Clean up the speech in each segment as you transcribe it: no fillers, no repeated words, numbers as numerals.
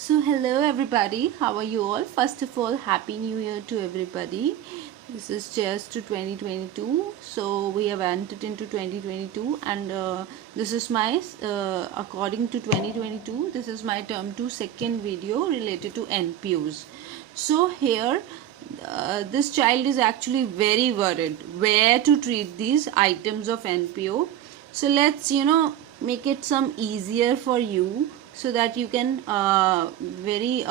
So, hello everybody, how are you all? First of all, Happy New Year to everybody. This is Cheers to 2022. So, we have entered into 2022, and this is my, according to 2022, this is my term 2 second video related to NPOs. So, here this child is actually very worried where to treat these items of NPO. So let's make it some easier for you so that you can very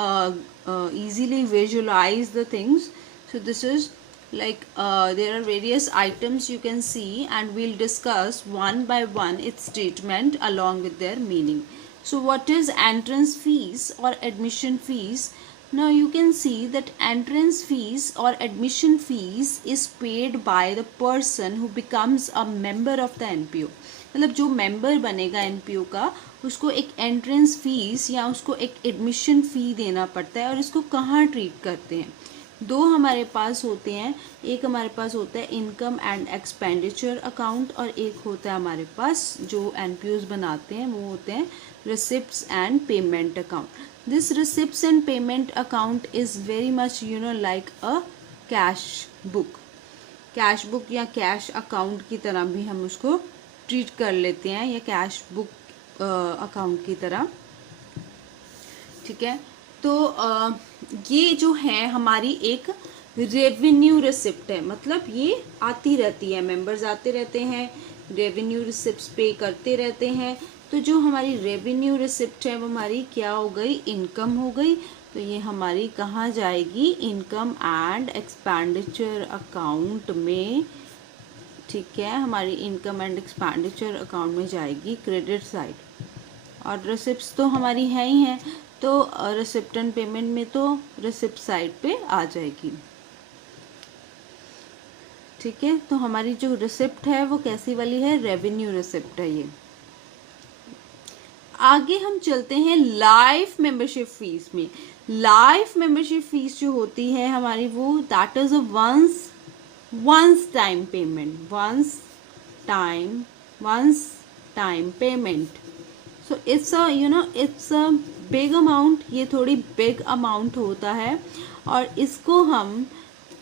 easily visualize the things. So this is like there are various items you can see, and we'll discuss one by one its treatment along with their meaning. So what is entrance fees or admission fees? Now you can see that entrance fees or admission fees is paid by the person who becomes a member of the NPO. मतलब जो member बनेगा NPO का उसको एक entrance fees या उसको एक admission फ़ी देना पड़ता है। और इसको कहाँ ट्रीट करते हैं? दो हमारे पास होते हैं, एक हमारे पास होता है इनकम एंड एक्सपेंडिचर अकाउंट, और एक होता है हमारे पास जो एनपीओज बनाते हैं वो होते हैं receipts and payment account. This receipts and payment account is very much like a cash book या कैश अकाउंट की तरह भी हम उसको ट्रीट कर लेते हैं, या कैश बुक अकाउंट की तरह। ठीक है, तो ये जो है हमारी एक रेवेन्यू रिसिप्ट है, मतलब ये आती रहती है, मेंबर्स आते रहते हैं, रेवेन्यू रिसिप्ट्स पे करते रहते हैं। तो जो हमारी रेवेन्यू रिसिप्ट है वो हमारी क्या हो गई? इनकम हो गई। तो ये हमारी कहाँ जाएगी? इनकम एंड एक्सपेंडिचर अकाउंट में। ठीक है, हमारी इनकम एंड एक्सपेंडिचर अकाउंट में जाएगी क्रेडिट साइड, और रिसिप्ट्स तो हमारी है ही हैं, तो रिसिप्ट एंड पेमेंट में तो रिसिप्ट साइड पे आ जाएगी। ठीक है, तो हमारी जो रिसिप्ट है वो कैसी वाली है? रेवेन्यू रिसिप्ट है ये। आगे हम चलते हैं लाइफ मेंबरशिप फीस में। लाइफ मेंबरशिप फीस जो होती है हमारी, वो that is a once time payment, once time payment. So it's a big amount, ये थोड़ी big amount होता है, और इसको हम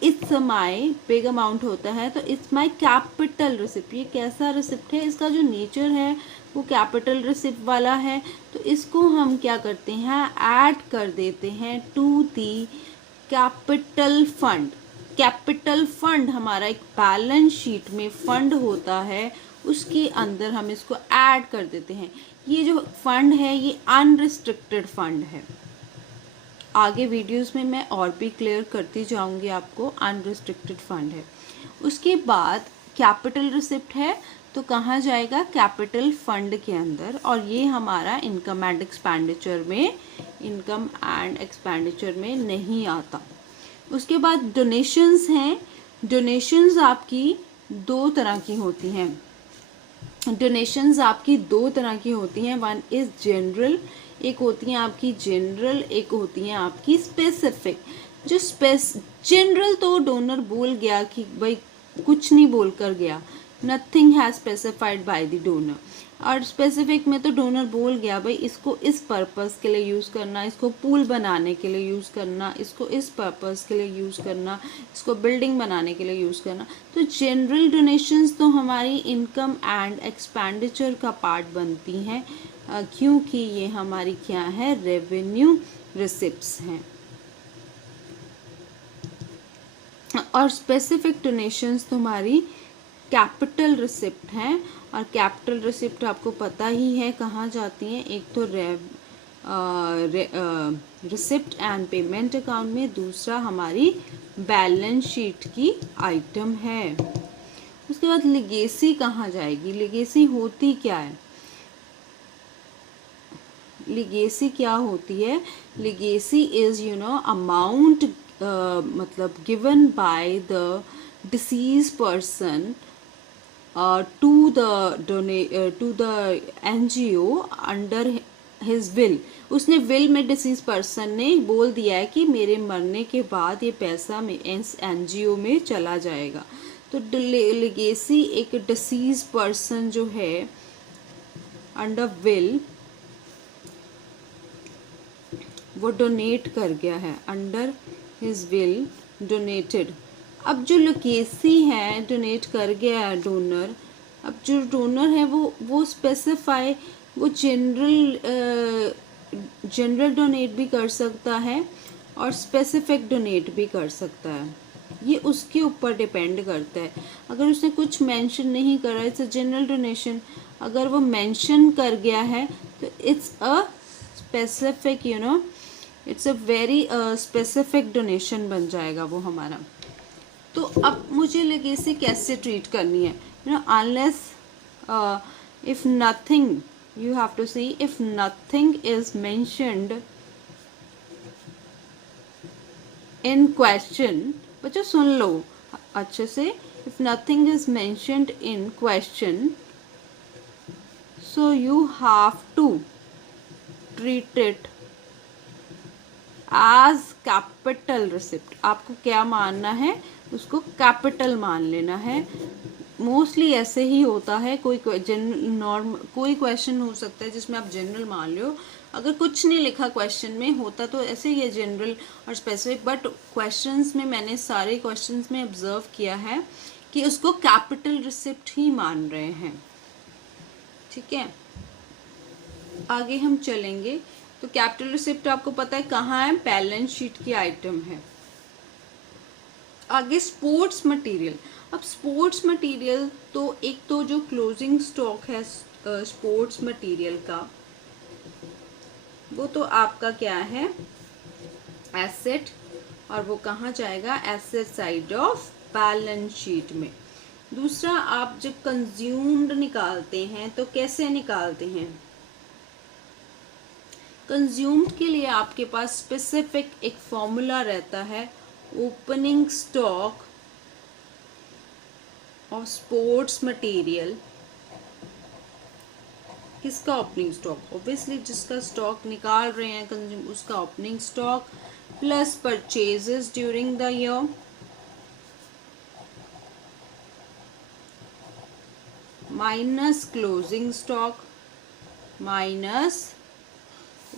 इट्स माई बिग अमाउंट होता है, तो इट्स माई कैपिटल रिसिप्ट। ये कैसा रिसिप्ट है? इसका जो नेचर है वो कैपिटल रिसिप्ट वाला है। तो इसको हम क्या करते हैं? ऐड कर देते हैं to the capital fund. Capital fund हमारा एक बैलेंस शीट में फंड होता है, उसके अंदर हम इसको ऐड कर देते हैं। ये जो फंड है ये अनरिस्ट्रिक्टेड फंड है। आगे वीडियोस में मैं और भी क्लियर करती जाऊंगी आपको। अनरिस्ट्रिक्टेड फंड है। उसके बाद कैपिटल रिसिप्ट है, तो कहाँ जाएगा? कैपिटल फंड के अंदर, और ये हमारा इनकम एंड एक्सपेंडिचर में नहीं आता। उसके बाद डोनेशंस हैं। डोनेशंस आपकी दो तरह की होती हैं। वन इज जनरल, एक होती हैं आपकी जनरल, एक होती हैं आपकी स्पेसिफिक। जो जनरल तो डोनर बोल गया कि भाई कुछ नहीं बोल कर गया, nothing has specified by the donor. और स्पेसिफिक में तो डोनर बोल गया भाई इसको इस पर्पस के लिए यूज़ करना, इसको पूल बनाने के लिए यूज़ करना, इसको इस पर्पस के लिए यूज़ करना, इसको बिल्डिंग बनाने के लिए यूज़ करना। तो जनरल डोनेशंस तो हमारी इनकम एंड एक्सपेंडिचर का पार्ट बनती हैं, क्योंकि ये हमारी क्या है? रेवेन्यू रिसिप्ट्स हैं। और स्पेसिफिक डोनेशंस तुम्हारी कैपिटल रिसिप्ट हैं, और कैपिटल रिसिप्ट आपको पता ही है कहाँ जाती हैं। एक तो रिसिप्ट एंड पेमेंट अकाउंट में, दूसरा हमारी बैलेंस शीट की आइटम है। उसके बाद लिगेसी कहाँ जाएगी? लिगेसी होती क्या है? लिगेसी क्या होती है? लिगेसी इज अमाउंट मतलब given by the disease person to the NGO under his will. उसने विल में डिसीज पर्सन ने बोल दिया है कि मेरे मरने के बाद ये पैसा इस NGO में चला जाएगा। तो लिगेसी एक डिसीज पर्सन जो है अंडर विल वो डोनेट कर गया है, अंडर हिज विल डोनेटेड। अब जो लकेसी है डोनेट कर गया है डोनर, अब जो डोनर है वो स्पेसिफाई, वो जनरल डोनेट भी कर सकता है और स्पेसिफिक डोनेट भी कर सकता है, ये उसके ऊपर डिपेंड करता है। अगर उसने कुछ मेंशन नहीं करा इट्स अ जनरल डोनेशन, अगर वो मेंशन कर गया है तो it's a specific, it's a very specific donation बन जाएगा वो हमारा। तो अब मुझे लेगेसी कैसे ट्रीट करनी है, unless if nothing, you have to see if nothing is mentioned in question। बच्चों सुन लो अच्छे से, if nothing is mentioned in question so you have to treat it as capital receipt। आपको क्या मानना है, उसको कैपिटल मान लेना है। मोस्टली ऐसे ही होता है, कोई कोई क्वेश्चन हो सकता है जिसमें आप जनरल मान लो, अगर कुछ नहीं लिखा क्वेश्चन में होता तो ऐसे ही है जनरल और स्पेसिफिक, बट क्वेश्चंस में मैंने सारे क्वेश्चंस में ऑब्जर्व किया है कि उसको कैपिटल रिसिप्ट ही मान रहे हैं। ठीक है, आगे हम चलेंगे। तो कैपिटल रिसिप्ट आपको पता है कहाँ है, बैलेंस शीट की आइटम है। आगे स्पोर्ट्स मटेरियल। अब स्पोर्ट्स मटेरियल तो एक तो जो क्लोजिंग स्टॉक है स्पोर्ट्स मटेरियल का, वो तो आपका क्या है, एसेट, और वो कहाँ जाएगा, asset side of balance sheet में। दूसरा, आप जब कंज्यूम्ड निकालते हैं तो कैसे निकालते हैं, कंज्यूम्ड के लिए आपके पास स्पेसिफिक एक फॉर्मूला रहता है, opening stock of sports material. किसका ओपनिंग स्टॉक, ऑब्वियसली जिसका स्टॉक निकाल रहे हैं कंज्यूम, उसका opening stock plus purchases during the year minus closing stock, minus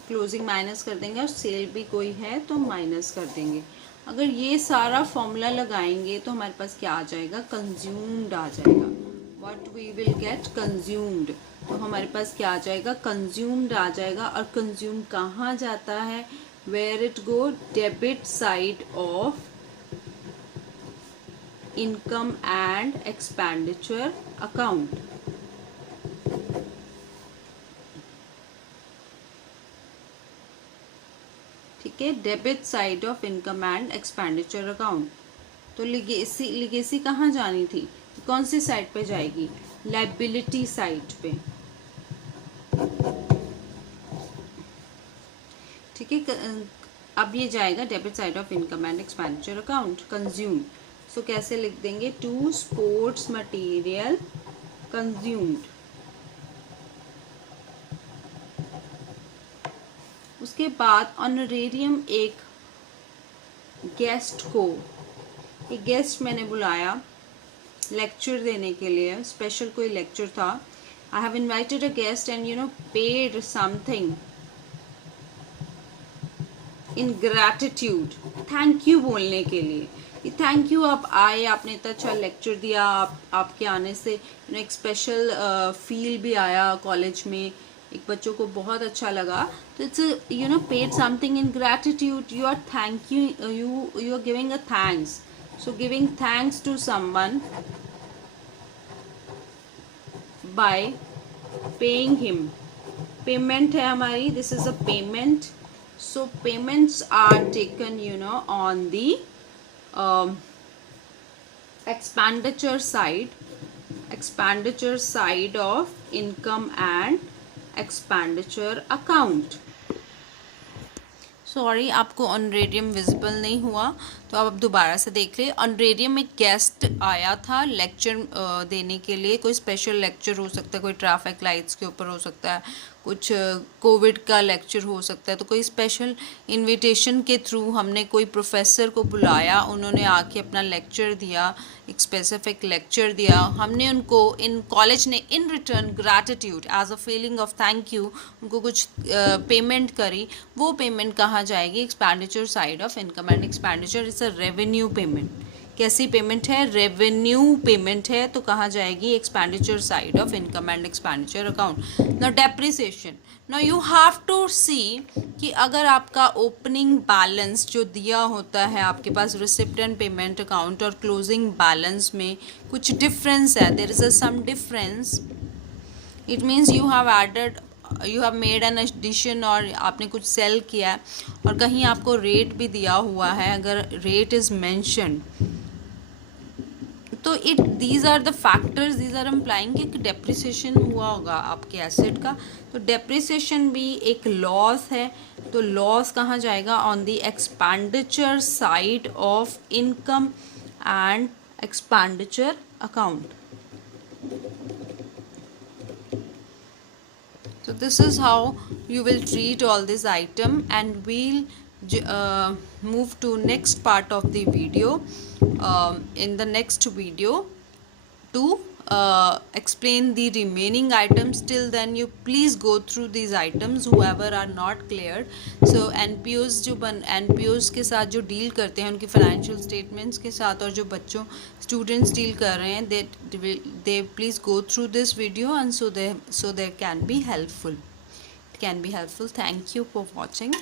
closing minus कर देंगे और सेल भी कोई है तो माइनस कर देंगे। अगर ये सारा फॉर्मूला लगाएंगे तो हमारे पास क्या आ जाएगा, कंज्यूम्ड आ जाएगा। What we will get, consumed. तो हमारे पास क्या आ जाएगा, कंज्यूम्ड आ जाएगा। और कंज्यूम कहाँ जाता है, where it go, debit side of income and expenditure account. ठीक है, debit side of income and expenditure account. तो लिगेसी कहाँ जानी थी, कौन सी साइड पे जाएगी, लायबिलिटी साइड पे। ठीक है, अब ये जाएगा debit side of income and expenditure account, consume. So कैसे लिख देंगे, टू स्पोर्ट्स मटेरियल कंज्यूम्ड। उसके बाद ऑनरेरियम, एक गेस्ट को, एक गेस्ट मैंने बुलाया लेक्चर देने के लिए, स्पेशल कोई लेक्चर था। I have invited a guest and paid something in gratitude, thank you बोलने के लिए कि थैंक यू आप आए, आपने इतना अच्छा लेक्चर दिया, आपके आने से एक स्पेशल फील भी आया कॉलेज में, एक बच्चों को बहुत अच्छा लगा। तो it's paid something in gratitude, you are thank you are giving a thanks. So giving thanks to someone by paying him, payment है हमारी, this is a payment. So payments are taken on the expenditure side of income and expenditure account। Sorry, आपको honorarium visible नहीं हुआ तो आप दोबारा से देख ले। ऑनरेडियम में गेस्ट आया था लेक्चर देने के लिए, कोई स्पेशल लेक्चर हो सकता है, कोई ट्रैफिक लाइट्स के ऊपर हो सकता है, कुछ कोविड का लेक्चर हो सकता है, तो कोई स्पेशल इनविटेशन के थ्रू हमने कोई प्रोफेसर को बुलाया, उन्होंने आके अपना लेक्चर दिया, एक स्पेसिफिक लेक्चर दिया, हमने उनको इन कॉलेज ने in return gratitude as a feeling of thank you उनको कुछ पेमेंट करी, वो पेमेंट कहाँ जाएगी? Expenditure side of income and expenditure is a revenue payment. कैसी पेमेंट है? रेवेन्यू पेमेंट है, तो कहाँ जाएगी? Expenditure side of income and expenditure account. Now depreciation, now you have to see कि अगर आपका ओपनिंग बैलेंस जो दिया होता है आपके पास रिसिप्ट एंड पेमेंट अकाउंट और क्लोजिंग बैलेंस में कुछ डिफरेंस है, there is a some difference, it means you have added, you have made an addition और आपने कुछ सेल किया है और कहीं आपको रेट भी दिया हुआ है, अगर रेट इज़ मैंशनड, तो these are the factors, these are implying कि डेप्रिसिएशन हुआ होगा आपके एसेट का। तो डेप्रिसिएशन भी एक लॉस है, तो लॉस कहाँ जाएगा? On the expenditure side of income and expenditure account. So this is how you will treat all this item, and we'll move to next part of the video in the next video to explain the remaining items. Till then you please go through these items whoever are not cleared. So NPOs जो NPOs के साथ जो deal करते हैं उनकी financial statements के साथ, और जो बच्चों स्टूडेंट्स डील कर रहे हैं, they please go through this video, and so they can be helpful. It can be helpful. Thank you for watching.